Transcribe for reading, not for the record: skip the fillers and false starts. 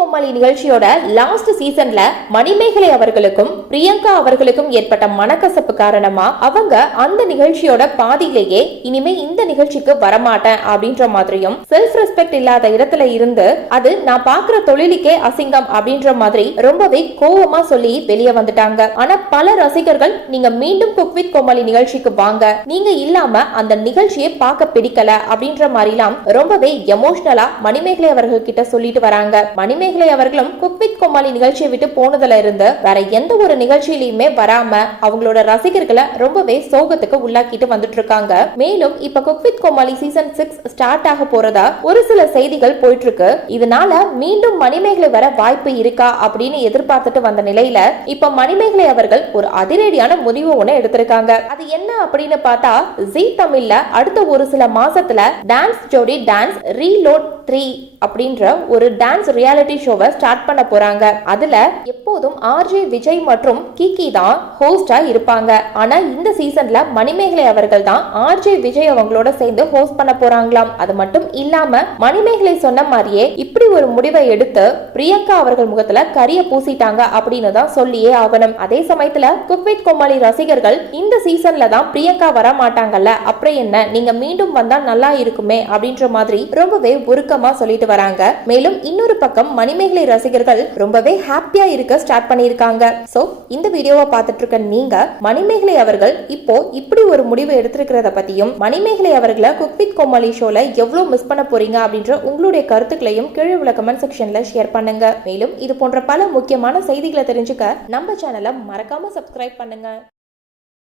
கோமாளி நிகழ்ச்சியோட லாஸ்ட் சீசன்ல மணிமேகலை அவர்களுக்கும் பிரியங்கா அவர்களுக்கும் ஏற்பட்ட மனக்கசப்பு காரணமா அவங்க அந்த நிகழ்ச்சியோட பாதியிலேயே இனிமே இந்த நிகழ்ச்சிக்கு வரமாட்டேன் அப்படின்ற மாதிரியும் செல்ஃப் ரெஸ்பெக்ட் இல்லாத இடத்துல இருந்து அது நான் பாக்குற தொழிலுக்கே அசிங்கம் அப்படின்ற மாதிரி ரொம்பவே கோவமா சொல்லி வெளியே வந்துட்டாங்க. ஆனா பல ரசிகர்கள் நீங்க மீண்டும் குக் வித் கோமாளி நிகழ்ச்சிக்கு வாங்க, நீங்க இல்லாம அந்த நிகழ்ச்சியை பார்க்க பிடிக்கல அப்படின்ற மாதிரிலாம் ரொம்பவே எமோஷனலா மணிமேகலை அவர்கள் கிட்ட சொல்லிட்டு வராங்க. மணிமேகலை அவர்களும் குக் வித் கோமாளி நிகழ்ச்சியை விட்டு போனதுல இருந்து வேற எந்த ஒரு நிகழ்ச்சியிலுமே வராம அவங்களோட ரசிகர்களை ரொம்பவே சோகத்துக்கு உள்ளாக்கிட்டு வந்துட்டு இருக்காங்க. மேலும் இப்ப cook with Comali season 6 start ஆக போறதா ஒரு சில செய்திகள் போயிட்டு இருக்கு. இதனால மீண்டும் மணிமேகலை வர வாய்ப்பு இருக்கா அப்படின்னு எதிர்பார்த்துட்டு வந்த நிலையில இப்ப மணிமேகலை அவர்கள் ஒரு அதிரடியான முடிவு ஒண்ணு எடுத்திருக்காங்க. அது என்ன அப்படின்னு பார்த்தா, ஜீ தமிழ்ல அடுத்த ஒரு சில மாசத்துல டான்ஸ் ஜோடி டான்ஸ் ரீலோட் 3 அப்படின்ற ஒரு டான்ஸ் ரியாலிட்டி ஷோவை ஸ்டார்ட் பண்ண போறாங்க. அதுல எப்போதும் ஆர்ஜே விஜய் மற்றும் கிகி தான் ஹோஸ்டா இருப்பாங்க. ஆனா இந்த சீசன்ல மணிமேகலை அவர்கள் தான் ஆர்ஜே விஜய் அவங்களோட சேர்ந்து ஹோஸ்ட் பண்ண போறாங்களாம். அது மட்டும் இல்லாம மணிமேகலை சொன்ன மாதிரியே இப்படி ஒரு முடிவை எடுத்து பிரியங்கா அவர்கள் முகத்துல கரிய பூசிட்டாங்க அப்படின்னு தான் சொல்லியே ஆகணும். அதே சமயத்துல குக் வித் கோமாளி ரசிகர்கள் இந்த சீசன்ல தான் பிரியங்கா வர மாட்டாங்கல்ல, அப்புறம் என்ன நீங்க மீண்டும் வந்தா நல்லா இருக்குமே அப்படின்ற மாதிரி ரொம்பவே உருக்கமா சொல்லிட்டு வராங்க. மேலும் இன்னொரு பக்கம் மணிமேகலை ரசிகர்கள் ரொம்பவே ஹாப்பியா இருக்க ஸ்டார்ட் பண்ணிருக்காங்க. சோ இந்த வீடியோவை பார்த்துட்டு இருக்க நீங்க மணிமேகலை அவர்கள் இப்போ இப்படி ஒரு முடிவு எடுத்திருக்கிறத பத்தியும் மணிமேகலை அவர்களை குக் வித் கோமாளி ஷோல எவ்வளவு மிஸ் பண்ண போறீங்க அப்படின்ற உங்களுடைய கருத்துக்களையும் கீழே உள்ள கமெண்ட் செக்ஷன்ல ஷேர் பண்ணுங்க. மேலும் இது போன்ற பல முக்கியமான செய்திகளை தெரிஞ்சுக்க நம்ம சேனலை மறக்காம சப்ஸ்கிரைப் பண்ணுங்க.